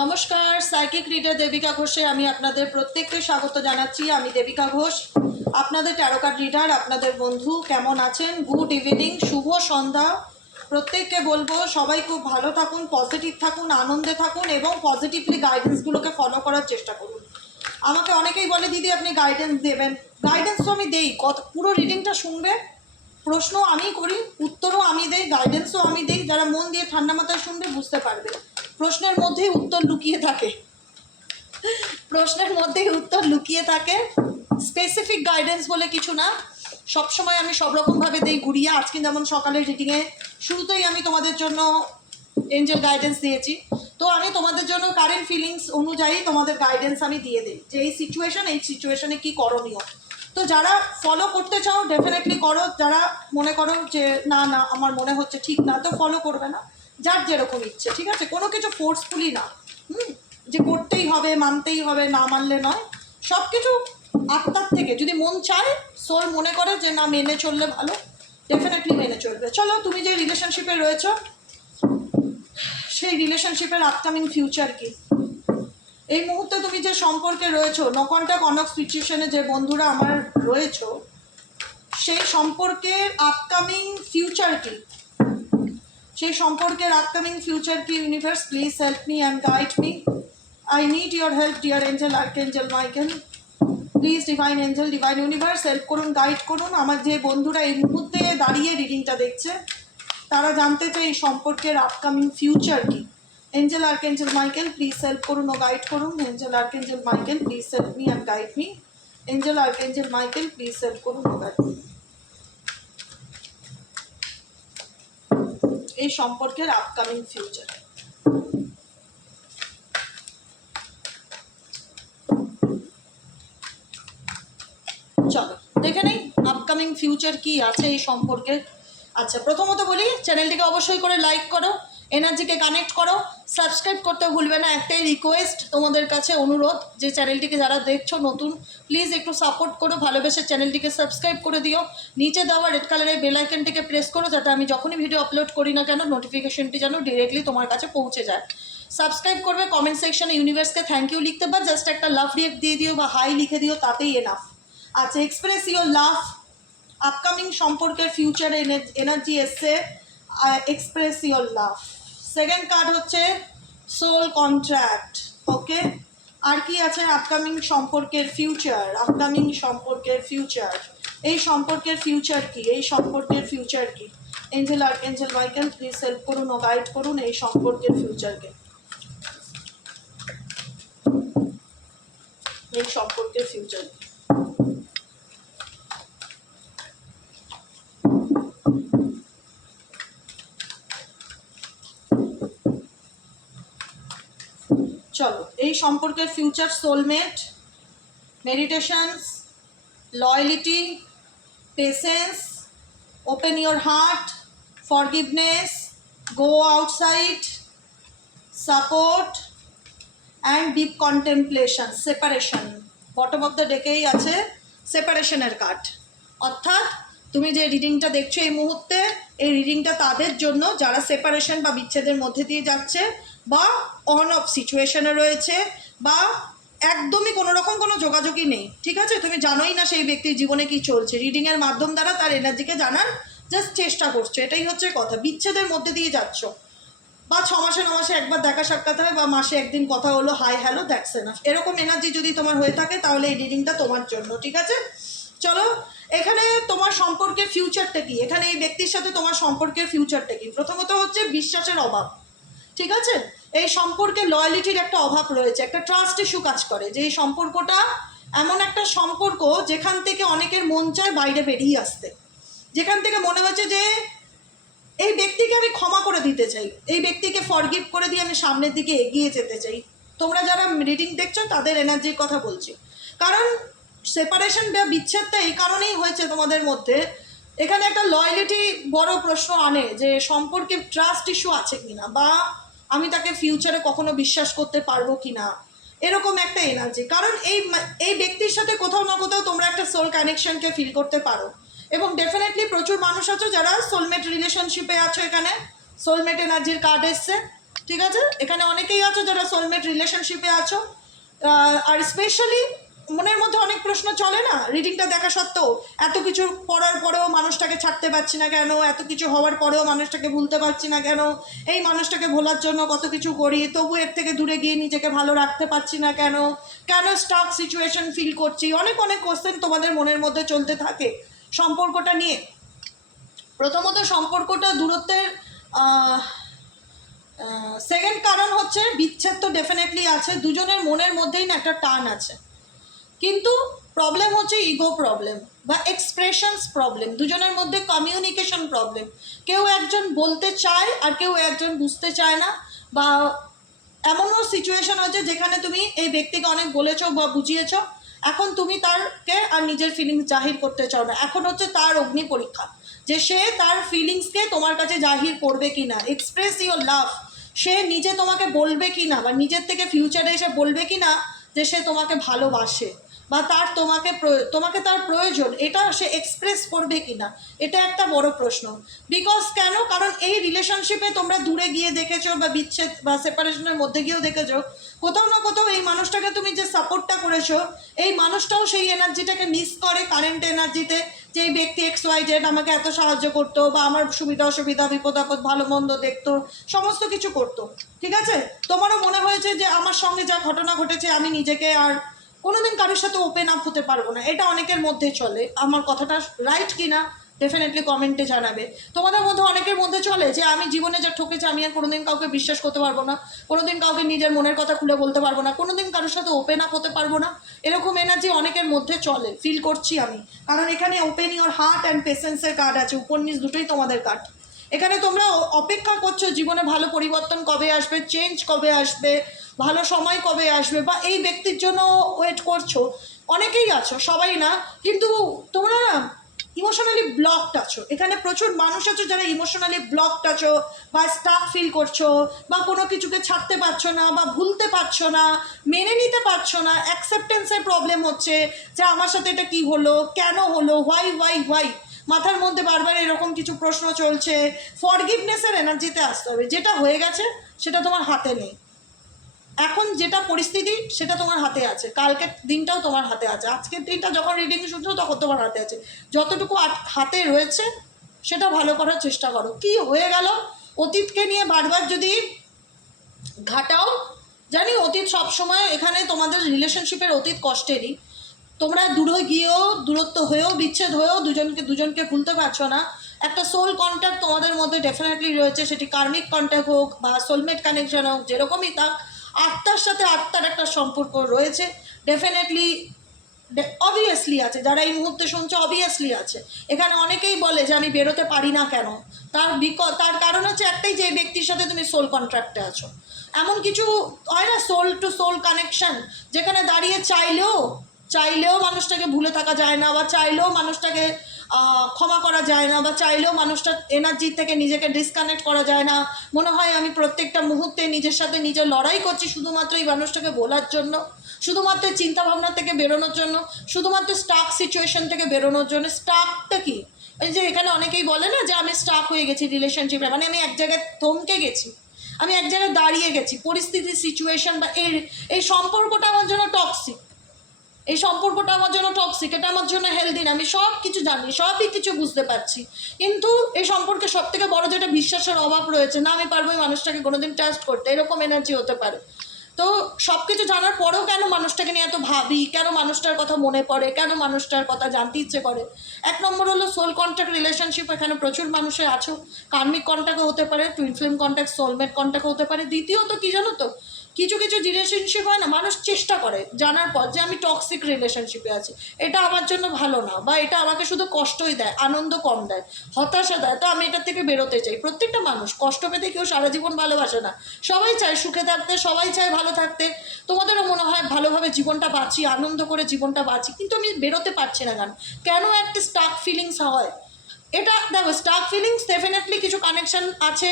নমস্কার psychic reader Devika ঘোষে আমি আপনাদের প্রত্যেককে স্বাগত জানাচ্ছি। আমি দেবিকা ঘোষ, আপনাদের ট্যারোকার্ড রিডার আপনাদের বন্ধু, কেমন আছেন? গুড ইভিনিং শুভ সন্ধ্যা। প্রত্যেককে বলব, সবাই খুব ভালো থাকুন পজিটিভ থাকুন, আনন্দে থাকুন এবং পজিটিভলি গাইডেন্সগুলোকে ফলো করার চেষ্টা করুন। আমাকে অনেকেই বলে, দিদি, আপনি গাইডেন্স দেবেন। গাইডেন্স তো আমি দেই। কত, পুরো রিডিংটা শুনবে? প্রশ্ন আমি করি, উত্তরও আমি দেই গাইডেন্সও আমি দেই। যারা মন দিয়ে ঠান্ডা মাথায় শুনবে, বুঝতে পারবে। প্রশ্নের মধ্যেই উত্তর লুকিয়ে থাকে। প্রশ্নের মধ্যেই উত্তর লুকিয়ে থাকে। স্পেসিফিক গাইডেন্স বলে কিছু না। সবসময় আমি সব রকমভাবে দেই ঘুরিয়ে। আজকে যেমন সকালের রিডিংয়ে শুরুতেই আমি তোমাদের জন্য এঞ্জেল গাইডেন্স দিয়েছি। তো আমি তোমাদের জন্য কারেন্ট ফিলিংস অনুযায়ী তোমাদের গাইডেন্স আমি দিয়ে দিই যে এই সিচুয়েশন এই সিচুয়েশনে কী করণীয়। তো যারা ফলো করতে চাও ডেফিনেটলি করো। যারা মনে করো যে, না না, আমার মনে হচ্ছে ঠিক না, তো ফলো করবে না। যার যেরকম ইচ্ছে, ঠিক আছে? কোনো কিছু ফোর্সফুলি না। হুম? যে করতেই হবে, মানতেই হবে, না মানলে নয়। সব কিছু আত্মার থেকে। যদি মন চায় সোল মনে করে যে না, মেনে চললে ভালো। ডেফিনেটলি মেনে চলবে। চলো, তুমি যে রিলেশনশিপে রয়েছো, সেই রিলেশনশিপের আপকামিং ফিউচার কি? এই মুহূর্তে তুমি যে সম্পর্কে রয়েছো নকনটা কনক সিচুয়েশনে যে বন্ধুরা আমার রয়েছো, সেই সম্পর্কের আপকামিং ফিউচার কি? সেই সম্পর্কের আপকামিং ফিউচার কি universe please help me and guide me I need your help dear angel archangel Michael please divine angel divine universe help করুন গাইড করুন। আমার যে বন্ধুরা এই মুহূর্তে দাঁড়িয়ে রিডিংটা দেখছে, তারা জানতে চায় এই সম্পর্কের আপকামিং ফিউচার কি। Angel archangel Michael please help করুন ও গাইড করুন। Angel archangel Michael please help me and guide me angel archangel Michael please help করুন ও গাইড এই সম্পর্কের আপকামিং ফিউচার চলো, দেখে নেই আপকামিং ফিউচার কি আছে এই সম্পর্কে। আচ্ছা প্রথমত বলি চ্যানেলটিকে অবশ্যই করে লাইক করো। এনার্জিকে কানেক্ট করো। সাবস্ক্রাইব করতে ভুলবে না। একটাই রিকোয়েস্ট তোমাদের কাছে অনুরোধ যে চ্যানেলটিকে যারা দেখছ নতুন প্লিজ একটু সাপোর্ট করো, ভালোবেসে চ্যানেলটিকে সাবস্ক্রাইব করে দিও। নিচে দেওয়া রেড কালারের বেল আইকনটিকে প্রেস করো, যাতে আমি যখনই ভিডিও আপলোড করি না কেন নোটিফিকেশনটি যেন ডিরেক্টলি তোমার কাছে পৌঁছে যায়। সাবস্ক্রাইব করবে কমেন্ট সেকশনে ইউনিভার্সকে থ্যাংক ইউ লিখতে বা জাস্ট একটা লাভ রিয়েক্ট দিয়ে দিও বা হাই লিখে দিও, তাতেই এনাফ আচ্ছা এক্সপ্রেস ইউর লাভ আপকামিং সম্পর্কের ফিউচার এনার্জি এসছে express your love second card হচ্ছে সোল কন্ট্রাক্ট ওকে আর কি আছে আপকামিং সম্পর্কের ফিউচার আপকামিং সম্পর্কের ফিউচার এই সম্পর্কের ফিউচার কি? এই সম্পর্কের ফিউচার কি? এঞ্জেল আর এঞ্জেল মাইকেল প্লিজ হেল্প করুন ও গাইড করুন এই সম্পর্কের ফিউচারকে এই সম্পর্কের ফিউচার চলো, এই সম্পর্কের future soulmate meditations loyalty patience open your heart forgiveness go outside support and deep contemplation separation bottom of the ডেকেই আছে সেপারেশনের কার্ড অর্থাৎ, তুমি যে রিডিংটা দেখছ এই মুহূর্তে, এই রিডিংটা তাদের জন্য যারা সেপারেশন বা বিচ্ছেদের মধ্যে দিয়ে যাচ্ছে বা অন অফ সিচুয়েশনে রয়েছে বা একদমই কোনো রকম কোনো যোগাযোগই নেই, ঠিক আছে? তুমি জানোই না সেই ব্যক্তির জীবনে কি চলছে। রিডিংয়ের মাধ্যম দ্বারা তার এনার্জিকে জানার জাস্ট চেষ্টা করছ। এটাই হচ্ছে কথা। বিচ্ছেদের মধ্যে দিয়ে যাচ্ছ। বা ছ মাসে, ন মাসে একবার দেখা সাক্ষাৎ হয় বা মাসে একদিন কথা হলো হাই হ্যালো দ্যাটস এনাফ এরকম এনার্জি যদি তোমার হয়ে থাকে, তাহলে এই রিডিংটা তোমার জন্য, ঠিক আছে? চলো, এখানে তোমার সম্পর্কের ফিউচারটা কি? এখানে এই ব্যক্তির সাথে তোমার সম্পর্কের ফিউচারটা কি? প্রথমত হচ্ছে বিশ্বাসের অভাব। ঠিক আছে? এই সম্পর্কে লয়ালিটির একটা অভাব রয়েছে, একটা ট্রাস্ট ইস্যু কাজ করে, যে এই সম্পর্কটা এমন একটা সম্পর্ক যেখান থেকে অনেকের মন চায় বাইরে বেরিয়ে আসতে। যেখান থেকে মনে হচ্ছে যে এই ব্যক্তিকে আমি ক্ষমা করে দিতে চাই, এই ব্যক্তিকে ফরগিভ করে দিয়ে আমি সামনের দিকে এগিয়ে যেতে চাই। তোমরা যারা রিডিং দেখছ, তাদের এনার্জির কথা বলছি। কারণ সেপারেশন বা বিচ্ছেদটা এই কারণেই হয়েছে তোমাদের মধ্যে। এখানে একটা লয়ালিটি বড় প্রশ্ন আনে যে সম্পর্কে ট্রাস্ট ইস্যু আছে কিনা, বা আমি তাকে ফিউচারে কখনো বিশ্বাস করতে পারব কি না এরকম একটা এনার্জি কারণ এই এই ব্যক্তির সাথে কোথাও না কোথাও তোমরা একটা সোল কানেকশনকে ফিল করতে পারো। এবং ডেফিনেটলি প্রচুর মানুষ আছো যারা সোলমেট রিলেশনশিপে আছো এখানে। সোলমেট এনার্জির কার্ড এসছে, ঠিক আছে? এখানে অনেকেই আছো যারা সোলমেট রিলেশনশিপে আছো। আর স্পেশালি মনের মধ্যে অনেক প্রশ্ন চলে না? রিডিংটা দেখা সত্ত্বেও এত কিছু পড়ার পরেও মানুষটাকে ছাড়তে পারছি না কেন? এত কিছু হওয়ার পরেও মানুষটাকে ভুলতে পারছি না কেন? এই মানুষটাকে ভোলার জন্য কত কিছু করি তবু এর থেকে দূরে গিয়ে নিজেকে ভালো রাখতে পারছি না কেন? কেন স্টাক সিচুয়েশন ফিল করছি? অনেক অনেক কোশ্চেন তোমাদের মনের মধ্যে চলতে থাকে। সম্পর্কটা নিয়ে। প্রথমত সম্পর্কটা দূরত্বের সেকেন্ড কারণ হচ্ছে বিচ্ছেদ তো ডেফিনেটলি আছে। দুজনের মনের মধ্যেই না একটা টান আছে। কিন্তু প্রবলেম হচ্ছে ইগো প্রবলেম বা এক্সপ্রেশনস প্রবলেম দুজনের মধ্যে কমিউনিকেশন প্রবলেম কেউ একজন বলতে চায় আর কেউ একজন বুঝতে চায় না বা এমনও সিচুয়েশন আছে যেখানে তুমি এই ব্যক্তিকে অনেক বলেছ বা বুঝিয়েছো, এখন তুমি তারকে আর নিজের ফিলিংস জাহির করতে চাও না। এখন হচ্ছে তার অগ্নি পরীক্ষা, যে সে তার ফিলিংসকে তোমার কাছে জাহির করবে কি না এক্সপ্রেস ইওর লাভ সে নিজে তোমাকে বলবে কি না বা নিজের থেকে ফিউচারে এসে বলবে কি না যে সে তোমাকে ভালোবাসে। বা তার তোমাকে তোমাকে তার প্রয়োজন, এটা সে এক্সপ্রেস করবে কি না এটা একটা বড় প্রশ্ন। বিকজ কেন? কারণ এই রিলেশনশিপে তোমরা দূরে গিয়ে দেখেছ বা বিচ্ছেদ বা সেপারেশনের মধ্যে গিয়েও দেখেছ। কোথাও না কোথাও এই মানুষটাকে তুমি যে সাপোর্টটা করেছ, এই মানুষটাও সেই এনার্জিটাকে মিস করে কারেন্ট এনার্জিতে যে এই ব্যক্তি এক্স ওয়াই জেড আমাকে এত সাহায্য করতো বা আমার সুবিধা অসুবিধা, বিপদ আপদ, ভালো মন্দ দেখতো, সমস্ত কিছু করতো। ঠিক আছে? তোমারও মনে হয়েছে যে আমার সঙ্গে যা ঘটনা ঘটেছে, আমি নিজেকে আর কোনোদিন কারোর সাথে ওপেন আপ হতে পারব না। এটা অনেকের মধ্যে চলে। আমার কথাটা রাইট কি না ডেফিনেটলি কমেন্টে জানাবে। তোমাদের মধ্যে অনেকের মধ্যে চলে যে, আমি জীবনে যা ঠকেছি, আমি আর কোনোদিন কাউকে বিশ্বাস করতে পারব না। কোনোদিন কাউকে নিজের মনের কথা খুলে বলতে পারব না। কোনোদিন কারোর সাথে ওপেন আপ হতে পারব না। এরকম এনার্জি অনেকের মধ্যে চলে। ফিল করছি আমি। কারণ এখানে ওপেন ইওর হার্ট অ্যান্ড পেশেন্সের কার্ড আছে। উপন্যাস দুটোই তোমাদের কার্ড এখানে তোমরা অপেক্ষা করছ জীবনে ভালো পরিবর্তন কবে আসবে চেঞ্জ কবে আসবে, ভালো সময় কবে আসবে বা এই ব্যক্তির জন্য ওয়েট করছ। অনেকেই আছো, সবাই না, কিন্তু তোমরা না ইমোশনালি ব্লকড আছো। এখানে প্রচুর মানুষ আছো যারা ইমোশনালি ব্লকড আছো বা স্টাক ফিল করছ বা কোনো কিছুকে ছাড়তে পারছ না বা ভুলতে পারছ না, মেনে নিতে পারছ না অ্যাকসেপ্টেন্সের প্রবলেম হচ্ছে যে আমার সাথে এটা কি হলো, কেন হলো হোয়াই হোয়াই হোয়াই মাথার মধ্যে বারবার এরকম কিছু প্রশ্ন চলছে। ফরগিভনেসের এনার্জিতে আসতে হবে। যেটা হয়ে গেছে, সেটা তোমার হাতে নেই। এখন যেটা পরিস্থিতি, সেটা তোমার হাতে আছে। কালকের দিনটাও তোমার হাতে আছে। আজকের দিনটা যখন রিডিং শুনছো, তখন তোমার হাতে আছে। যতটুকু হাতে রয়েছে, সেটা ভালো করার চেষ্টা করো। কি হয়ে গেল? অতীতকে নিয়ে বারবার যদি ঘাটাও, জানি অতীত সবসময় এখানে তোমাদের রিলেশনশিপের অতীত কষ্টেরই। তোমরা দূরে গিয়েও, দূরত্ব হয়েও, বিচ্ছেদ হয়েও দুজনকে দুজনকে ভুলতে পারছ না। একটা সোল কন্ট্যাক্ট তোমাদের মধ্যে ডেফিনেটলি রয়েছে, সেটি কার্মিক কন্ট্যাক্ট হোক বা সোলমেট কানেকশন হোক, যেরকমই থাক আত্মার সাথে আত্মার একটা সম্পর্ক রয়েছে। ডেফিনেটলি অবভিয়াসলি আছে, যারা এই মুহূর্তে শুনছে অবভিয়াসলি আছে। এখানে অনেকেই বলে যে, আমি বেরোতে পারি না কেন? তার বিক, তার কারণ হচ্ছে একটাই যে ব্যক্তির সাথে তুমি সোল কন্ট্রাক্টে আছো। এমন কিছু হয় না সোল টু সোল কানেকশন যেখানে দাঁড়িয়ে চাইলেও চাইলেও মানুষটাকে ভুলে থাকা যায় না, বা চাইলেও মানুষটাকে ক্ষমা করা যায় না, বা চাইলেও মানুষটার এনার্জি থেকে নিজেকে ডিসকানেক্ট করা যায় না। মনে হয় আমি প্রত্যেকটা মুহূর্তে নিজের সাথে নিজে লড়াই করছি শুধুমাত্র এই মানুষটাকে বলার জন্য, শুধুমাত্র চিন্তা ভাবনা থেকে বেরোনোর জন্য, শুধুমাত্র স্টাক সিচুয়েশন থেকে বেরোনোর জন্য। স্টাকটা কি? এই যে এখানে অনেকেই বলে না যে আমি স্টাক হয়ে গেছি রিলেশনশিপে মানে আমি এক জায়গায় থমকে গেছি, আমি এক জায়গায় দাঁড়িয়ে গেছি, পরিস্থিতি সিচুয়েশন বা এই এই সম্পর্কটা আমার জন্য টক্সিক এই সম্পর্কটা আমার জন্য টক্সিক এটা আমার জন্য হেলদি না, আমি সব কিছু জানি, সবই কিছু বুঝতে পারছি। কিন্তু এই সম্পর্কে সব থেকে বড় যেটা বিশ্বাসের অভাব রয়েছে, না, আমি পারব এই মানুষটাকে কোনোদিন ট্রাস্ট করতে, এরকম এনার্জি হতে পারে। তো সব কিছু জানার পরেও কেন মানুষটাকে নিয়ে এত ভাবি? কেন মানুষটার কথা মনে পড়ে? কেন মানুষটার কথা জানতে ইচ্ছে করে? এক নম্বর হলো সোল কন্ট্যাক্ট রিলেশনশিপ এখানে প্রচুর মানুষের আছো। কার্মিক কন্ট্যাক্টও হতে পারে twin flame contact soulmate contact হতে পারে। দ্বিতীয়ত কি জানো তো? কিছু কিছু রিলেশনশিপ হয় না, মানুষ চেষ্টা করে জানার পর যে আমি টক্সিক রিলেশনশিপে আছি, এটা আমার জন্য ভালো না বা এটা আমাকে শুধু কষ্টই দেয়, আনন্দ কম দেয়, হতাশা দেয়, তো আমি এটার থেকে বেরোতে চাই। প্রত্যেকটা মানুষ কষ্ট পেতে কেউ সারা জীবন ভালোবাসে না। সবাই চায় সুখে থাকতে, সবাই চায় ভালো থাকতে। তোমাদেরও মনে হয় ভালোভাবে জীবনটা বাঁচি, আনন্দ করে জীবনটা বাঁচি, কিন্তু আমি বেরোতে পারছি না কেন? কেন একটা স্টাক ফিলিংস হয়? এটা দেখো স্টাক ফিলিংস ডেফিনেটলি কিছু কানেকশন আছে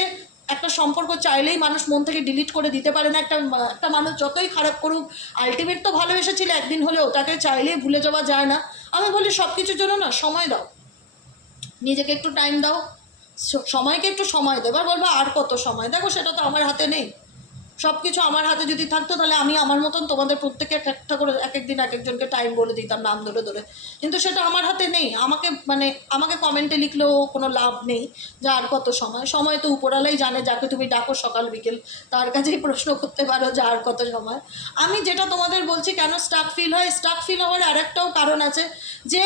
একটা সম্পর্ক চাইলেই মানুষ মন থেকে ডিলিট করে দিতে পারে না। একটা একটা মানুষ যতই খারাপ করুক আলটিমেট তো ভালোবেসেছিল একদিন হলেও তাকে চাইলেই ভুলে যাওয়া যায় না। আমি বলি সব কিছুর জন্য না, সময় দাও। নিজেকে একটু টাইম দাও। সময়কে একটু সময় দেবার বলব আর কত সময়? দেখো সেটা তো আমার হাতে নেই। সব কিছু আমার হাতে যদি থাকতো, তাহলে আমি আমার মতন তোমাদের প্রত্যেকে এক একটা করে এক একদিন এক একজনকে টাইম বলে দিতাম নাম ধরে ধরে। কিন্তু সেটা আমার হাতে নেই। আমাকে মানে আমাকে কমেন্টে লিখলেও কোনো লাভ নেই যে আর কত সময়। সময় তো উপরালাই জানে, যাকে তুমি ডাকো সকাল, বিকেল, তার কাছেই প্রশ্ন করতে পারো যে আর কত সময়। আমি যেটা তোমাদের বলছি, কেন স্টাক ফিল হয়? স্টাক ফিল হওয়ার আরেকটাও কারণ আছে যে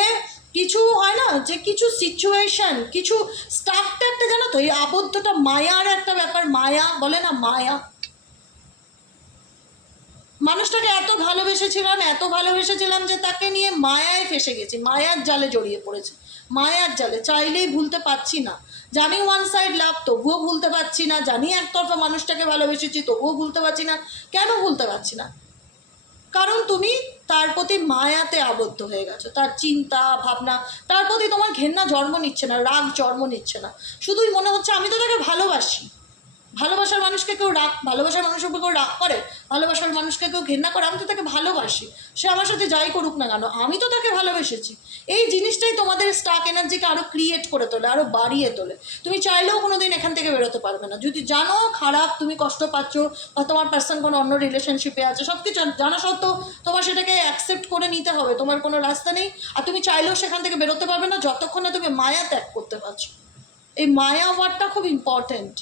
কিছু হয় না, যে কিছু সিচুয়েশন কিছু স্টাকটা একটা জানো তো, এই আবদ্ধটা মায়ার একটা ব্যাপার, মায়া বলে না মায়া? মানুষটাকে এত ভালোবেসেছিলাম এত ভালোবেসেছিলাম যে তাকে নিয়ে মায়ায় ফেসে গেছি, মায়ার জালে জড়িয়ে পড়েছে, মায়ার জালে। চাইলেই ভুলতে পারছি না। জানি ওয়ান সাইড লাভ তবুও ভুলতে পারছি না। জানি একতরফা মানুষটাকে ভালোবেসেছি, তবুও ভুলতে পারছি না। কেন ভুলতে পারছি না? কারণ তুমি তার প্রতি মায়াতে আবদ্ধ হয়ে গেছো। তার চিন্তা, ভাবনা, তার প্রতি তোমার ঘেন্না জন্ম নিচ্ছে না, রাগ জন্ম নিচ্ছে না। শুধুই মনে হচ্ছে আমি তো তাকে ভালোবাসি। ভালোবাসার মানুষকে কেউ রাগ, ভালোবাসার মানুষের উপর কেউ রাগ করে, ভালোবাসার মানুষকে কেউ ঘেন্না করে, আমি তো তাকে ভালোবাসি। সে আমার সাথে যাই করুক না কেন, আমি তো তাকে ভালোবেসেছি। এই জিনিসটাই তোমাদের স্টাক এনার্জিকে আরও ক্রিয়েট করে তোলে আরও বাড়িয়ে তোলে। তুমি চাইলেও কোনো দিন এখান থেকে বেরোতে পারবে না। যদি জানো খারাপ, তুমি কষ্ট পাচ্ছ, বা তোমার পার্সন কোনো অন্য রিলেশনশিপে আছে সব কিছু জানা সত্ত্বেও তোমার সেটাকে অ্যাকসেপ্ট করে নিতে হবে, তোমার কোনো রাস্তা নেই। আর তুমি চাইলেও সেখান থেকে বেরোতে পারবে না, যতক্ষণ না তুমি মায়া ত্যাগ করতে পারছ। এই মায়া ওয়ার্ডটা খুব ইম্পর্ট্যান্ট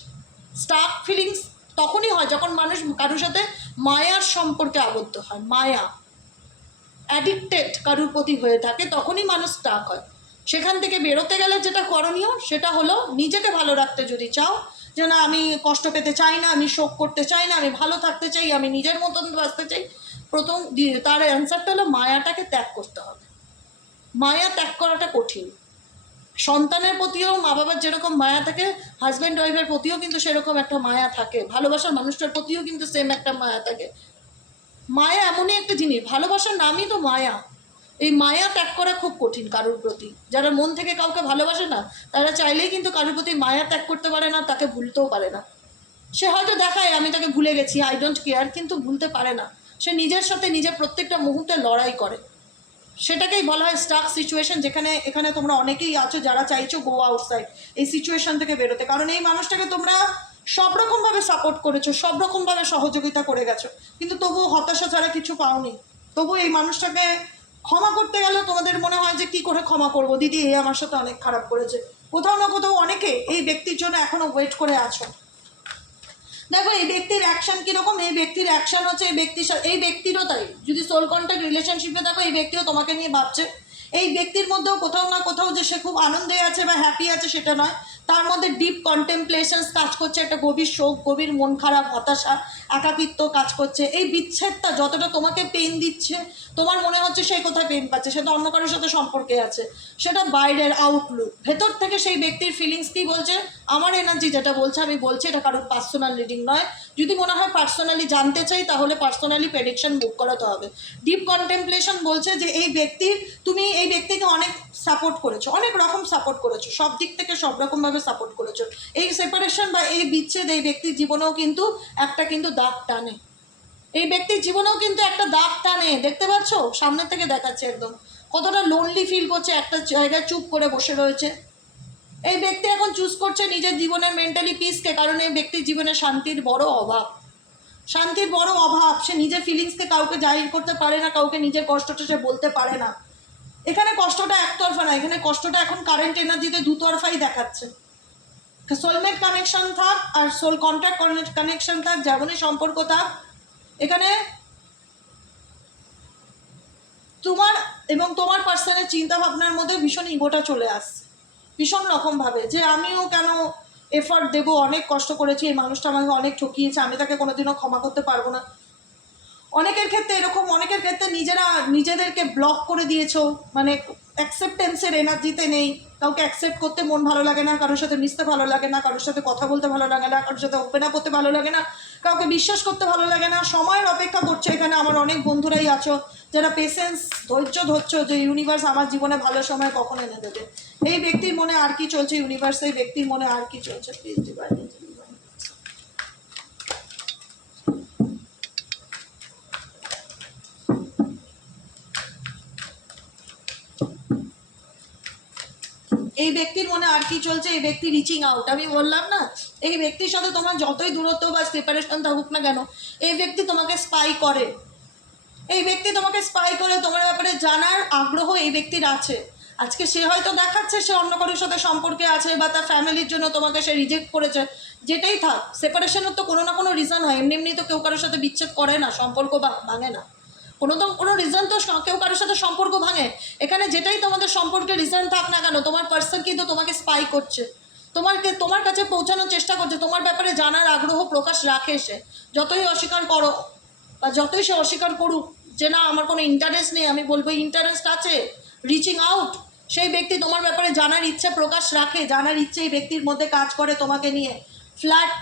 স্টাক ফিলিংস তখনই হয় যখন মানুষ কারোর সাথে মায়ার সম্পর্কে আবদ্ধ হয়, মায়া। অ্যাডিক্টেড কারুর প্রতি হয়ে থাকে, তখনই মানুষ স্টাক হয়। সেখান থেকে বেরোতে গেলে যেটা করণীয়, সেটা হলো নিজেকে ভালো রাখতে যদি চাও, যে না, আমি কষ্ট পেতে চাই না, আমি শোক করতে চাই না, আমি ভালো থাকতে চাই, আমি নিজের মতন বাঁচতে চাই, প্রথম তার অ্যান্সারটা হলো মায়াটাকে ত্যাগ করতে হবে। মায়া ত্যাগ করাটা কঠিন। সন্তানের প্রতিও মা বাবার যেরকম মায়া থাকে হাজব্যান্ড ওয়াইফের প্রতিও কিন্তু সেরকম একটা মায়া থাকে। ভালোবাসার মানুষটার প্রতিও কিন্তু সেম একটা মায়া থাকে। মায়া এমনই একটা জিনিস, ভালোবাসার নামই তো মায়া। এই মায়া ত্যাগ করা খুব কঠিন কারোর প্রতি। যারা মন থেকে কাউকে ভালোবাসে না, তারা চাইলেই কিন্তু কারোর প্রতি মায়া ত্যাগ করতে পারে না, তাকে ভুলতেও পারে না। সে হয়তো দেখায়, আমি তাকে ভুলে গেছি আই ডোন্ট কেয়ার কিন্তু ভুলতে পারে না। সে নিজের সাথে নিজের প্রত্যেকটা মুহূর্তে লড়াই করে। সেটাকেই বলা হয় স্টাক সিচুয়েশন যেখানে, এখানে তোমরা অনেকেই আছো যারা চাইছো গো আউটসাইড এই সিচুয়েশন থেকে বেরোতে। কারণ এই মানুষটাকে তোমরা সব রকমভাবে সাপোর্ট করেছ, সব রকমভাবে সহযোগিতা করে গেছো। কিন্তু তবুও হতাশা ছাড়া কিছু পাওনি। তবু এই মানুষটাকে ক্ষমা করতে গেলে তোমাদের মনে হয় যে, কি করে ক্ষমা করব? দিদি, এ আমার সাথে অনেক খারাপ করেছে। কোথাও না কোথাও অনেকে এই ব্যক্তির জন্য এখনও ওয়েট করে আছো। দেখো, এই ব্যক্তির অ্যাকশন কীরকম? এই ব্যক্তির অ্যাকশন হচ্ছে এই ব্যক্তির এই ব্যক্তিরও তাই। যদি সোল কন্ট্যাক্ট রিলেশনশিপে দেখো, এই ব্যক্তিও তোমাকে নিয়ে ভাবছে। এই ব্যক্তির মধ্যেও কোথাও না কোথাও যে সে খুব আনন্দে আছে বা হ্যাপি আছে সেটা নয়। তার মধ্যে ডিপ কন্টেম্পলেশনস কাজ করছে, একটা গভীর শোক, গভীর মন খারাপ, হতাশা, একাকিত্ব কাজ করছে। এই বিচ্ছেদটা যতটা তোমাকে পেন দিচ্ছে তোমার মনে হচ্ছে সেই কোথায় পেন পাচ্ছে? সে তো অন্য কারোর সাথে সম্পর্কে আছে। সেটা বাইরের আউটলুক ভেতর থেকে সেই ব্যক্তির ফিলিংস কি বলছে? আমার এনার্জি যেটা বলছে, আমি বলছি, এটা কারোর পার্সোনাল রিডিং নয়। যদি মনে হয় পার্সোনালি জানতে চাই, তাহলে পার্সোনালি প্রেডিকশন বুক করাতে হবে। ডিপ কন্টেম্পলেশন বলছে যে এই ব্যক্তির তুমি এই ব্যক্তিকে অনেক সাপোর্ট করেছ, অনেক রকম সাপোর্ট করেছ, সব দিক থেকে সব রকমভাবে সাপোর্ট করেছ। এই সেপারেশন বা এই বিচ্ছেদ এই ব্যক্তির জীবনেও কিন্তু একটা কিন্তু দাগ টানে। এই ব্যক্তির জীবনেও কিন্তু একটা দাগ টানে। দেখতে পাচ্ছ? সামনে থেকে দেখাচ্ছে একদম। কতটা লোনলি ফিল করছে একটা জায়গায় চুপ করে বসে রয়েছে। এই ব্যক্তি এখন চুজ করছে নিজের জীবনের মেন্টালি পিসকে কারণ এই ব্যক্তির জীবনে শান্তির বড় অভাব। শান্তির বড় অভাব, সে নিজের ফিলিংসকে কাউকে জাহির করতে পারে না, কাউকে নিজের কষ্টটা সে বলতে পারে না। এখানে কষ্টটা একতরফা না, এখানে কষ্টটা এখন কারেন্ট এনার্জিতে দুতরফাই দেখাচ্ছে। সোলমেট কানেকশন থাক আর সোল কন্ট্যাক্ট কানেকশন থাক, যেমনই সম্পর্ক থাক এখানে তোমার এবং তোমার পার্সনের চিন্তা ভাবনার মধ্যে ভীষণ ইগোটা চলে আসছে। ভীষণ রকমভাবে যে আমিও কেন এফর্ট দেবো, অনেক কষ্ট করেছি, এই মানুষটা আমাকে অনেক ঠকিয়েছে, আমি তাকে কোনোদিনও ক্ষমা করতে পারব না। অনেকের ক্ষেত্রে এরকম, অনেকের ক্ষেত্রে নিজেরা নিজেদেরকে ব্লক করে দিয়েছ মানে অ্যাকসেপ্টেন্সের এনার্জিতে নেই। কাউকে অ্যাকসেপ্ট করতে মন ভালো লাগে না, কারোর সাথে মিশতে ভালো লাগে না, কারোর সাথে কথা বলতে ভালো লাগে না, কারোর সাথে ওপেন আপ হতে ভালো লাগে না, কাউকে বিশ্বাস করতে ভালো লাগে না, সময়ের অপেক্ষা করছে এখানে আমার অনেক বন্ধুরাই আছো, যারা পেশেন্স ধৈর্য ধরছো যে ইউনিভার্স আমার জীবনে ভালো সময় কখন এনে দেবে। এই ব্যক্তির মনে আর কি চলছে ইউনিভার্স এই ব্যক্তির মনে আর কি চলছে প্লিজ ডিভাইন এই ব্যক্তির মনে আর কি চলছে? এই ব্যক্তি রিচিং আউট আমি বললাম না, এই ব্যক্তির সাথে তোমার যতই দূরত্ব বা সেপারেশন থাকুক না কেন, এই ব্যক্তি তোমাকে স্পাই করে। এই ব্যক্তি তোমাকে স্পাই করে, তোমার ব্যাপারে জানার আগ্রহ এই ব্যক্তির আছে। আজকে সে হয়তো দেখাচ্ছে, সে অন্য কারোর সাথে সম্পর্কে আছে বা তার ফ্যামিলির জন্য তোমাকে সে রিজেক্ট করেছে। যেটাই থাক সেপারেশনের তো কোনো না কোনো রিজন হয়। এমনি এমনি তো কেউ কারোর সাথে বিচ্ছেদ করে না, সম্পর্ক বা ভাঙে না। কোনো তো কোনো রিজন তো কেউ কারোর সাথে সম্পর্ক ভাঙে। এখানে যেটাই তোমাদের সম্পর্কে রিজন থাক না কেন, তোমার পার্সন কিন্তু তোমাকে স্পাই করছে। তোমারকে তোমার কাছে পৌঁছানোর চেষ্টা করছে। তোমার ব্যাপারে জানার আগ্রহ প্রকাশ রাখে সে। যতই অস্বীকার করো বা যতই সে অস্বীকার করুক যে না, আমার কোনো ইন্টারেস্ট নেই, আমি বলব ইন্টারেস্ট আছে রিচিং আউট সেই ব্যক্তি তোমার ব্যাপারে জানার ইচ্ছে প্রকাশ রাখে। জানার ইচ্ছে এই ব্যক্তির মধ্যে কাজ করে তোমাকে নিয়ে। ফ্ল্যাট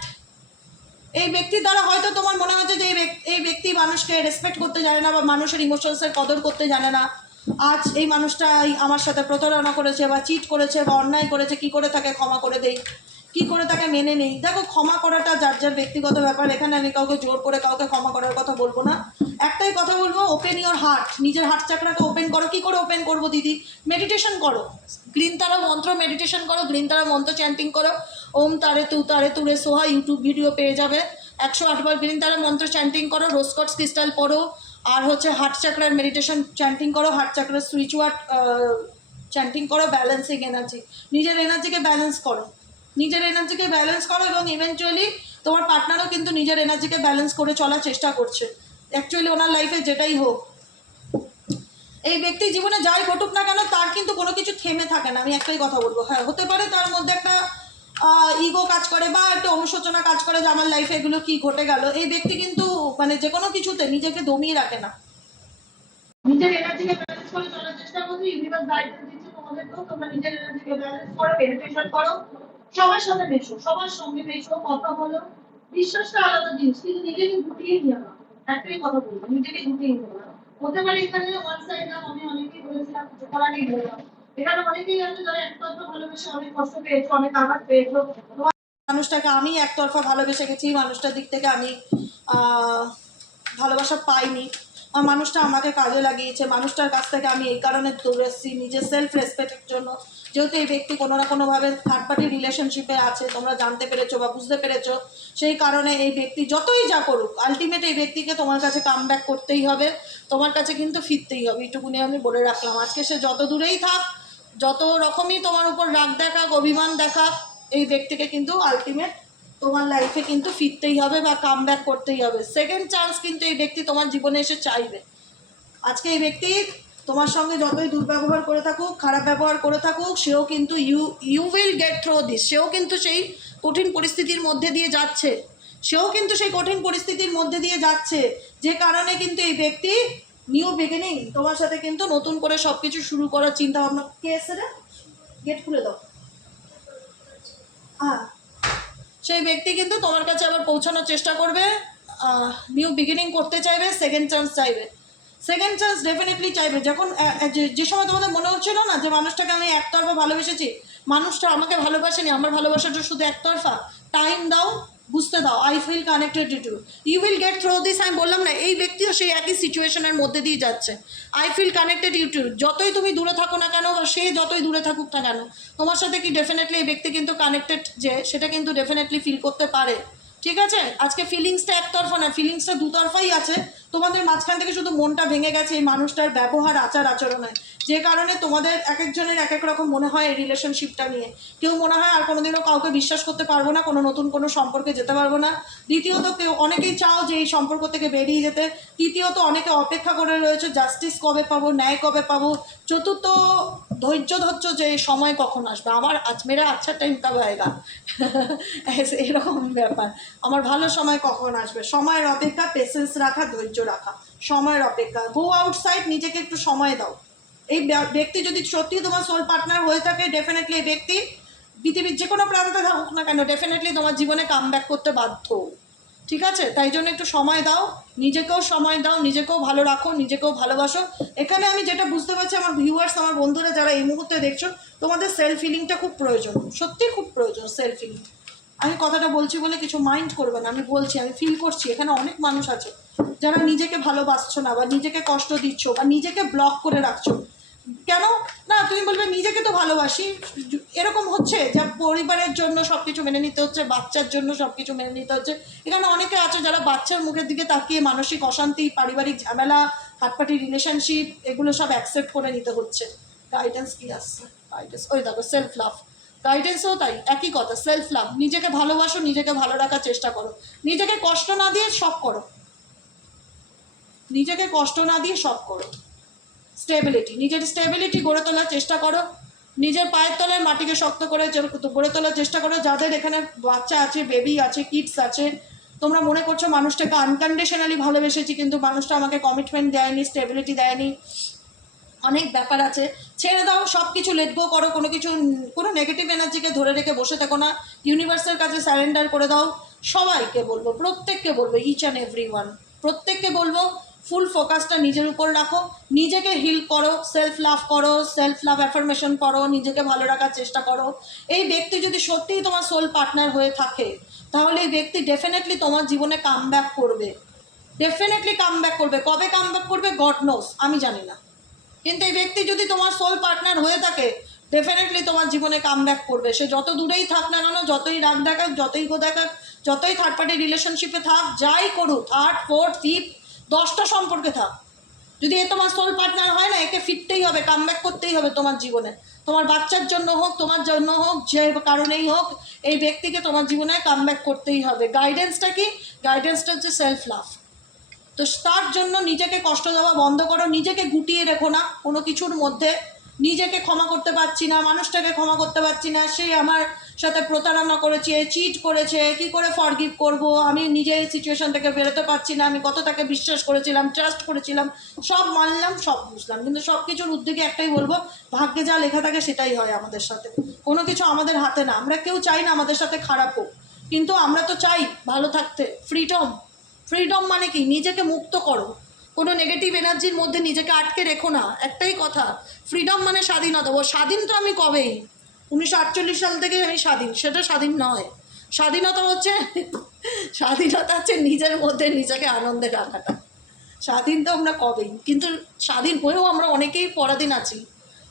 এই ব্যক্তির দ্বারা হয়তো তোমার মনে হচ্ছে যে এই ব্যক- এই ব্যক্তি মানুষকে রেসপেক্ট করতে জানে না বা মানুষের ইমোশনসের কদর করতে জানে না। আজ এই মানুষটা আমার সাথে প্রতারণা করেছে বা চিট করেছে বা অন্যায় করেছে, কি করে তাকে ক্ষমা করে দেই? কি করে তাকে মেনে নেই? দেখো, ক্ষমা করাটা যার যার ব্যক্তিগত ব্যাপার, এখানে আমি কাউকে জোর করে কাউকে ক্ষমা করার কথা বলব না। একটাই কথা বলব ওপেন ইওর হার্ট নিজের হার্ট চাকরাকে ওপেন করো। কি করে ওপেন করব, দিদি? মেডিটেশন করো। গ্রিন তারা মন্ত্র মেডিটেশন করো গ্রিন তারা মন্ত্র চ্যান্টিং করো। ওম তারে তু তারে তুরে সোহা ইউটিউব ভিডিও পেয়ে যাবে। একশো আটবার গ্রিন তারা মন্ত্র চ্যান্টিং করো রোসকটস ক্রিস্টাল পড়ো। আর হচ্ছে হার্ট চাকরার মেডিটেশন চ্যান্টিং করো হার্ট চাকরার সুইচওয়ার্ড চ্যান্টিং করো ব্যালেন্সিং এনার্জি নিজের এনার্জিকে ব্যালেন্স করো। নিজের এনার্জিকে ব্যালেন্স করো এবং ইভেনচুয়ালি তোমার পার্টনারও কিন্তু নিজের এনার্জিকে ব্যালেন্স করে চলার চেষ্টা করছে। অ্যাকচুয়ালি ওনার লাইফে যেটাই হোক। এই ব্যক্তি জীবনে যাই ঘটুক না কেন, তার কিন্তু কোনো কিছু থেমে থাকে না। আমি একটাই কথা বলব। হ্যাঁ হতে পারে তার মধ্যে একটা ইগো কাজ করে বা একটা অনুশোচনা কাজ করে যে আমার লাইফে এগুলো কি ঘটে গেল। এই ব্যক্তি কিন্তু মানে যে কোনো কিছুতে নিজেকে দমিয়ে রাখে না। নিজের এনার্জিকে ব্যালেন্স করে চলার চেষ্টা করছি ইউনিভার্স গাইডেন্স দিচ্ছে তোমাদেরকেও। তোমরা নিজের এনার্জিকে ব্যালেন্স করো মেডিটেশন করো। সবার সাথে মেশো, সবার সঙ্গে মেশো, কথা বলো। বিশ্বাসটা আলাদা জিনিস, কিন্তু নিজেকে গুটিয়ে নিও না। একটাই কথা বলব, নিজেকে গুটিয়ে নিও না। হতে পারে এখানে ওয়ান সাইড না, আমি অনেকেই বলেছিলাম তারা নেই এখানে অনেকেই আছে যারা একতরফা ভালোবেসে অনেক কষ্ট পেয়েছ, অনেক আঘাত পেয়েছ। মানুষটাকে আমি একতরফা ভালোবেসে গেছি, মানুষটার দিক থেকে আমি ভালোবাসা পাইনি। মানুষটা আমাকে কাজে লাগিয়েছে, মানুষটার কাছ থেকে আমি এই কারণে দূরে এসেছি, নিজের সেলফ রেসপেক্টের জন্য। যেহেতু এই ব্যক্তি কোনো না কোনোভাবে থার্ড পার্টি রিলেশনশিপে আছে, তোমরা জানতে পেরেছ বা বুঝতে পেরেছ, সেই কারণে এই ব্যক্তি যতই যা করুক আলটিমেট এই ব্যক্তিকে তোমার কাছে কাম ব্যাক করতেই হবে, তোমার কাছে কিন্তু ফিরতেই হবে, এইটুকুনি আমি বলে রাখলাম। আজকে সে যত দূরেই থাক, যত রকমই তোমার উপর রাগ দেখাক, অভিমান দেখাক, এই ব্যক্তিকে কিন্তু আলটিমেট তোমার লাইফে কিন্তু ফিরতেই হবে বা কাম ব্যাক করতেই হবে। সেকেন্ড চান্স কিন্তু এই ব্যক্তি তোমার জীবনে এসে চাইবে। আজকে এই ব্যক্তি তোমার সঙ্গে যতই দুর্ব্যবহার করে থাকুক, খারাপ ব্যবহার করে থাকুক, সেও কিন্তু you you will get through this সেও কিন্তু সেই কঠিন পরিস্থিতির মধ্যে দিয়ে যাচ্ছে। সেও কিন্তু সেই কঠিন পরিস্থিতির মধ্যে দিয়ে যাচ্ছে। যে কারণে কিন্তু এই ব্যক্তি নিউ বিগিনিং তোমার সাথে কিন্তু নতুন করে সব কিছু শুরু করার চিন্তা ভাবনা কে এসে গেট খুলে দাও। হ্যাঁ। সেই ব্যক্তি কিন্তু তোমার কাছে আবার পৌঁছানোর চেষ্টা করবে নিউ বিগিনিং করতে চাইবে সেকেন্ড চান্স চাইবে। সেকেন্ড চান্স ডেফিনেটলি চাইবে। যখন যে সময় তোমাদের মনে হচ্ছিল না যে মানুষটাকে আমি একতরফা ভালোবেসেছি, মানুষটা আমাকে ভালোবাসেনি, আমার ভালোবাসাটা শুধু একতরফা টাইম দাও বুঝতে দাও I feel connected to you will get through this আমি বললাম না, এই ব্যক্তিও সেই একই সিচুয়েশনের মধ্যে দিয়ে যাচ্ছে। I feel connected you too যতই তুমি দূরে থাকো না কেন, বা সে যতই দূরে থাকুক না কেন, তোমার সাথে কি ডেফিনেটলি এই ব্যক্তি কিন্তু কানেক্টেড যে, সেটা কিন্তু ডেফিনেটলি ফিল করতে পারে। ঠিক আছে? আজকে ফিলিংসটা একতরফা না ফিলিংসটা দুতরফাই আছে। তোমাদের মাঝখান থেকে শুধু মনটা ভেঙে গেছে এই মানুষটার ব্যবহার, আচার, আচরণে। যে কারণে তোমাদের এক একজনের এক এক রকম মনে হয় এই রিলেশনশিপটা নিয়ে। কেউ মনে হয় আর কোনোদিনও কাউকে বিশ্বাস করতে পারব না, কোনো নতুন কোনো সম্পর্কে যেতে পারব না। দ্বিতীয়ত, কেউ অনেকেই চাও যে এই সম্পর্ক থেকে বেরিয়ে যেতে। তৃতীয়ত, অনেকে অপেক্ষা করে রয়েছে জাস্টিস কবে পাবো, ন্যায় কবে পাবো? চতুর্থ, ধৈর্য ধরছ যে সময় কখন আসবে? আমার আজ, মেরা আচ্ছা টাইম কবে আয়েগা এরকম ব্যাপার। আমার ভালো সময় কখন আসবে? সময়ের অপেক্ষা পেশেন্স রাখা, ধৈর্য রাখা। সময়ের অপেক্ষা। গো আউটসাইড নিজেকে একটু সময় দাও। এই ব্যক্তি যদি সত্যি তোমার সোল পার্টনার হয়ে থাকে ডেফিনেটলি এই ব্যক্তি পৃথিবীর যে কোনো প্রান্তে থাকুক না কেন ডেফিনেটলি তোমার জীবনে কাম ব্যাক করতে বাধ্য। ঠিক আছে? তাই জন্য একটু সময় দাও। নিজেকেও সময় দাও, নিজেকেও ভালো রাখো, নিজেকেও ভালোবাসো। এখানে আমি যেটা বুঝতে পারছি, আমার ভিউয়ার্স আমার বন্ধুরা যারা এই মুহূর্তে দেখছ, তোমাদের সেলফ ফিলিংটা খুব প্রয়োজন। সত্যি খুব প্রয়োজন সেলফ ফিলিং আমি কথাটা বলছি বলে কিছু মাইন্ড করবে না, আমি বলছি, আমি ফিল করছি, এখানে অনেক মানুষ আছে যারা নিজেকে ভালোবাসছো না বা নিজেকে কষ্ট দিচ্ছ বা নিজেকে ব্লক করে রাখছো। কেন? না, তুমি বলবে, নিজেকে তো ভালোবাসি। এরকম হচ্ছে যা পরিবারের জন্য সব কিছু মেনে নিতে হচ্ছে, বাচ্চার জন্য সব কিছু মেনে নিতে হচ্ছে। এখানে অনেকে আছে যারা বাচ্চার মুখের দিকে তাকিয়ে মানসিক অশান্তি, পারিবারিক ঝামেলা, হাটপাটি রিলেশনশিপ এগুলো সব অ্যাকসেপ্ট করে নিতে হচ্ছে। গাইডেন্স কি আসছে গাইডেন্স ওই দেখো সেলফ লাভ গাইডেন্সও তাই, একই কথা সেলফ লাভ নিজেকে ভালোবাসো, নিজেকে ভালো রাখার চেষ্টা করো। নিজেকে কষ্ট না দিয়ে সব করো। নিজেকে কষ্ট না দিয়ে সব করো। স্টেবিলিটি নিজের স্টেবিলিটি গড়ে তোলার চেষ্টা করো। নিজের পায়ের তলায় মাটিকে শক্ত করে গড়ে তোলার চেষ্টা করো। যাদের এখানে বাচ্চা আছে বেবি আছে কিডস আছে, তোমরা মনে করছ মানুষটাকে আনকন্ডিশনালি ভালোবেসেছি, কিন্তু মানুষটা আমাকে কমিটমেন্ট দেয়নি স্টেবিলিটি দেয়নি। অনেক ব্যাপার আছে। ছেড়ে দাও সব কিছু লেট গো করো, কোনো কিছু, কোনো নেগেটিভ এনার্জিকে ধরে রেখে বসে থাকো না। ইউনিভার্সের কাছে স্যারেন্ডার করে দাও। সবাইকে বলব, প্রত্যেককে বলব ইচ অ্যান্ড এভরি ওয়ান প্রত্যেককে বলব ফুল ফোকাসটা নিজের উপর রাখো। নিজেকে হিল করো সেলফ লাভ করো সেলফ লাভ অ্যাফার্মেশন করো, নিজেকে ভালো রাখার চেষ্টা করো। এই ব্যক্তি যদি সত্যিই তোমার সোল পার্টনার হয়ে থাকে, তাহলে এই ব্যক্তি ডেফিনেটলি তোমার জীবনে কাম করবে। ডেফিনেটলি কাম করবে। কবে কাম করবে? গড নোস আমি জানি না। কিন্তু এই ব্যক্তি যদি তোমার সোল পার্টনার হয়ে থাকে ডেফিনেটলি তোমার জীবনে কাম ব্যাক করবে। সে যত দূরেই থাক না কেন, যতই রাগ দেখাক, যতই গো দেখাক, যতই থার্ড পার্টি রিলেশনশিপে থাক, যাই করুক থার্ড ফোর্থ ফিফথ দশটা সম্পর্কে থাক। যদি এ তোমার সোল পার্টনার হয় না, একে ফিরতেই হবে কাম ব্যাক করতেই হবে তোমার জীবনে। তোমার বাচ্চার জন্য হোক, তোমার জন্য হোক, যে কারণেই হোক, এই ব্যক্তিকে তোমার জীবনে কাম ব্যাক করতেই হবে। গাইডেন্সটা কি? গাইডেন্সটা হচ্ছে সেলফ লাভ তো তার জন্য নিজেকে কষ্ট দেওয়া বন্ধ করো, নিজেকে গুটিয়ে রেখো না কোনো কিছুর মধ্যে। নিজেকে ক্ষমা করতে পারছি না, মানুষটাকে ক্ষমা করতে পারছি না, সে আমার সাথে প্রতারণা করেছে চিট করেছে, কি করে ফরগিভ করব? আমি নিজের সিচুয়েশন থেকে বেরোতে পারছি না, আমি কত তাকে বিশ্বাস করেছিলাম ট্রাস্ট করেছিলাম, সব মানলাম, সব বুঝলাম। কিন্তু সব কিছুর উদ্যোগে একটাই বলব, ভাগ্যে যা লেখা থাকে সেটাই হয় আমাদের সাথে। কোনো কিছু আমাদের হাতে না, আমরা কেউ চাই না আমাদের সাথে খারাপ হোক। কিন্তু আমরা তো চাই ভালো থাকতে ফ্রিডম ফ্রিডম মানে কি? নিজেকে মুক্ত করো। কোনো নেগেটিভ এনার্জির মধ্যে নিজেকে আটকে রেখো না। একটাই কথা ফ্রিডম মানে স্বাধীনতা। ও স্বাধীন তো আমি কবেই? উনিশশো আটচল্লিশ সাল থেকে আমি স্বাধীন। সেটা স্বাধীন নয়। স্বাধীনতা হচ্ছে স্বাধীনতা হচ্ছে নিজের মধ্যে নিজেকে আনন্দে রাখাটা স্বাধীন তো আমরা কবেই? কিন্তু স্বাধীন হয়েও আমরা অনেকেই পরাধীন আছি।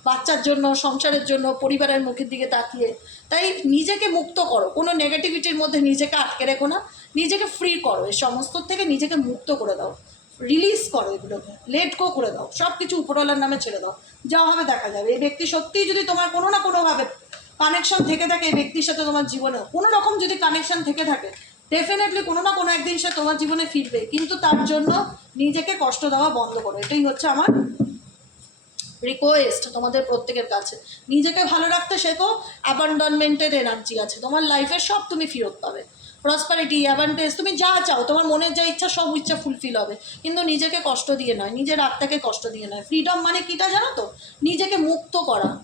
বাচ্চার জন্য, সংসারের জন্য, পরিবারের মুখের দিকে তাকিয়ে। তাই নিজেকে মুক্ত করো। কোনো নেগেটিভিটির মধ্যে নিজেকে আটকে রেখো না। নিজেকে ফ্রি করো। এই সমস্ত থেকে নিজেকে মুক্ত করে দাও। রিলিজ করো এগুলোকে। লেট গো করে দাও। সব কিছু উপরওয়ালার নামে ছেড়ে দাও। যা হবে দেখা যাবে। এই ব্যক্তি সত্যিই যদি তোমার কোনো না কোনোভাবে কানেকশন থেকে থাকে এই ব্যক্তির সাথে তোমার জীবনে, কোনো রকম যদি কানেকশন থেকে থাকে ডেফিনেটলি কোনো না কোনো একদিন সে তোমার জীবনে ফিরবে। কিন্তু তার জন্য নিজেকে কষ্ট দেওয়া বন্ধ করো। এটাই হচ্ছে আমার রিকোয়েস্ট তোমাদের প্রত্যেকের কাছে। নিজেকে ভালো রাখতে শেখো অ্যাবান্ডনমেন্টের এনার্জি আছে। তোমার লাইফের সব তুমি ফেরত পাবে। প্রসপারিটি অ্যাভান্টেজ তুমি যা চাও, তোমার মনের যা ইচ্ছা, সব ইচ্ছা ফুলফিল হবে। কিন্তু নিজেকে কষ্ট দিয়ে নয়, নিজের আত্মাকে কষ্ট দিয়ে নয়। ফ্রিডম মানে কীটা জানো তো? নিজেকে মুক্ত করা।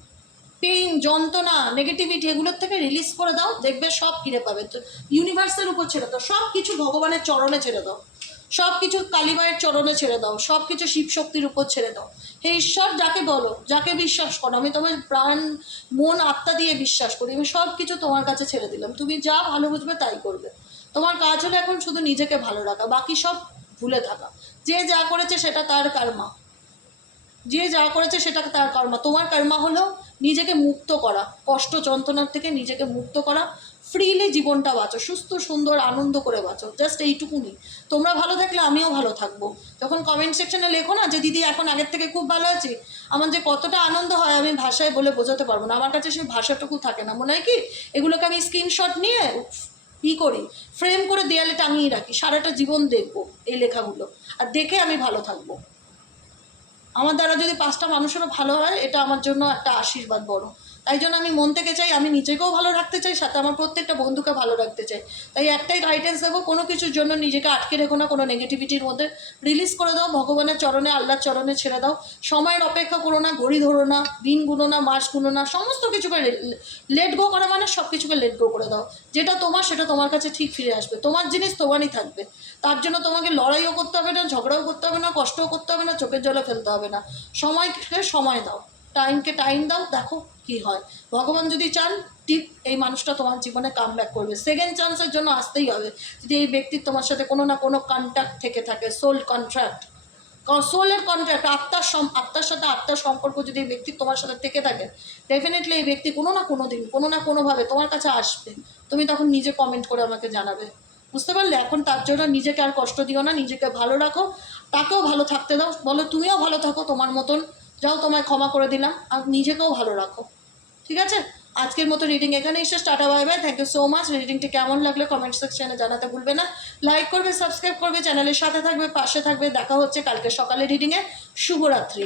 পেইন যন্ত্রণা নেগেটিভিটি এগুলোর থেকে রিলিজ করে দাও, দেখবে সব ফিরে পাবে। তো ইউনিভার্সের উপর ছেড়ে দাও সব কিছু ভগবানের চরণে ছেড়ে দাও। সব কিছু কালীমায়ের চরণে ছেড়ে দাও সব কিছু শিবশক্তির উপর ছেড়ে দাও। হে ঈশ্বর, যাকে বলো, যাকে বিশ্বাস করো, আমি তোমার প্রাণ, মন, আত্মা দিয়ে বিশ্বাস করি, আমি সব কিছু তোমার কাছে ছেড়ে দিলাম। তুমি যা ভালো বুঝবে তাই করবে। তোমার কাজ হলো এখন শুধু নিজেকে ভালো রাখা, বাকি সব ভুলে থাকা। যে যা করেছে সেটা তার কর্মা। যে যা করেছে সেটা তার কর্মা। তোমার কর্মা হলো নিজেকে মুক্ত করা, কষ্ট, যন্ত্রণার থেকে নিজেকে মুক্ত করা ফ্রিলি জীবনটা বাঁচো, সুস্থ, সুন্দর, আনন্দ করে বাঁচো জাস্ট এইটুকুনি। তোমরা ভালো থাকলে আমিও ভালো থাকব। যখন কমেন্ট সেকশনে লেখো না যে, দিদি, এখন আগের থেকে খুব ভালো আছি? আমার যে কতটা আনন্দ হয় আমি ভাষায় বলে বোঝাতে পারব না। আমার কাছে সেই ভাষাটুকু থাকে না। মনে হয় কি, এগুলোকে আমি স্ক্রিনশট নিয়ে ই করি। ফ্রেম করে দেয়ালে টাঙিয়ে রাখি। সারাটা জীবন দেখব এই লেখাগুলো। আর দেখে আমি ভালো থাকব। আমার দ্বারা যদি পাঁচটা মানুষেরও ভালো হয়, এটা আমার জন্য একটা আশীর্বাদ বড়। তাই জন্য আমি মন থেকে চাই, আমি নিজেকেও ভালো রাখতে চাই, সাথে আমার প্রত্যেকটা বন্ধুকে ভালো রাখতে চাই। তাই একটাই গাইডেন্স দেবো, কোনো কিছুর জন্য নিজেকে আটকে রেখো না, কোনো নেগেটিভিটির মধ্যে। রিলিজ করে দাও, ভগবানের চরণে, আল্লাহর চরণে ছেড়ে দাও। সময়ের অপেক্ষা করো না, ঘড়ি ধরো না, দিন গুনো না, মাস গুনো না, সমস্ত কিছুকে লেট গো করা মানে সব কিছুকে লেট গো করে দাও। যেটা তোমার, সেটা তোমার কাছে ঠিক ফিরে আসবে। তোমার জিনিস তোমারই থাকবে। তার জন্য তোমাকে লড়াইও করতে হবে না, ঝগড়াও করতে হবে না, কষ্টও করতে হবে না, চোখের জলে ফেলতে হবে না। সময়কে সময় দাও। টাইমকে টাইম দাও, দেখো কি হয়। ভগবান যদি চান, ঠিক এই মানুষটা তোমার জীবনে কাম করবে। সেকেন্ড চান্সের জন্য আসতেই হবে। যদি এই ব্যক্তির তোমার সাথে কোনো না কোনো কন্ট্যাক্ট থেকে থাকে সোল কন্ট্রাক্ট সোলের কন্ট্রাক্ট আত্মার সম আত্মার সাথে আত্মার সম্পর্ক যদি এই ব্যক্তি তোমার সাথে থেকে থাকে ডেফিনেটলি এই ব্যক্তি কোনো না কোনো দিন, কোনো না কোনোভাবে তোমার কাছে আসবে। তুমি তখন নিজে কমেন্ট করে আমাকে জানাবে। বুঝতে পারলে? এখন তার জন্য নিজেকে আর কষ্ট দিও না, নিজেকে ভালো রাখো, তাকেও ভালো থাকতে দাও। বলো, তুমিও ভালো থাকো তোমার মতন। যাও, তোমায় ক্ষমা করে দিলাম। আর নিজেকেও ভালো রাখো। ঠিক আছে? আজকের মতো রিডিং এখানে এসে tata bye bye thank you so much রিডিংটি কেমন লাগলে কমেন্ট সেকশানে জানাতে ভুলবে না। লাইক করবে সাবস্ক্রাইব করবে চ্যানেলের সাথে থাকবে, পাশে থাকবে। দেখা হচ্ছে কালকে সকালে রিডিংয়ে শুভরাত্রি।